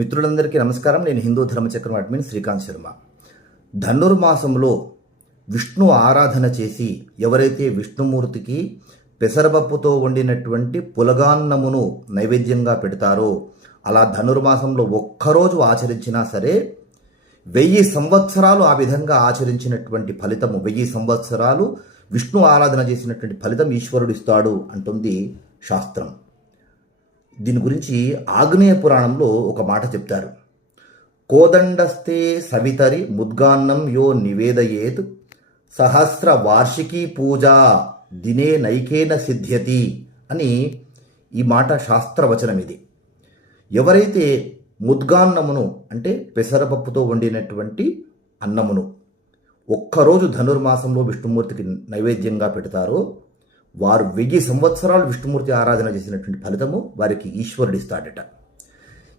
మిత్రులందరికీ నమస్కారం. నేను హిందూ ధర్మచక్రం అడ్మిన్ శ్రీకాంత్ శర్మ. ధనుర్మాసంలో విష్ణు ఆరాధన చేసి ఎవరైతే విష్ణుమూర్తికి పెసరపప్పుతో వండినటువంటి పులగాన్నమును నైవేద్యంగా పెడతారో, అలా ధనుర్మాసంలో ఒక్కరోజు ఆచరించినా సరే 1000 సంవత్సరాలు ఆ విధంగా ఆచరించినటువంటి ఫలితము, 1000 సంవత్సరాలు విష్ణు ఆరాధన చేసినటువంటి ఫలితం ఈశ్వరుడు ఇస్తాడు అంటుంది శాస్త్రం. దీని గురించి ఆగ్నేయ పురాణంలో ఒక మాట చెప్తారు. కోదండస్తే సవితరి ముద్గాన్నం యో నివేదయేత్ సహస్ర వార్షికీ పూజా దినే నైకేన సిద్ధ్యతి అని ఈ మాట శాస్త్రవచనం ఇది. ఎవరైతే ముద్గాన్నమును అంటే పెసరపప్పుతో వండినటువంటి అన్నమును ఒక్కరోజు ధనుర్మాసంలో విష్ణుమూర్తికి నైవేద్యంగా పెడతారో వారు 1000 సంవత్సరాలు విష్ణుమూర్తి ఆరాధన చేసినటువంటి ఫలితము వారికి ఈశ్వరుడిస్తాడట.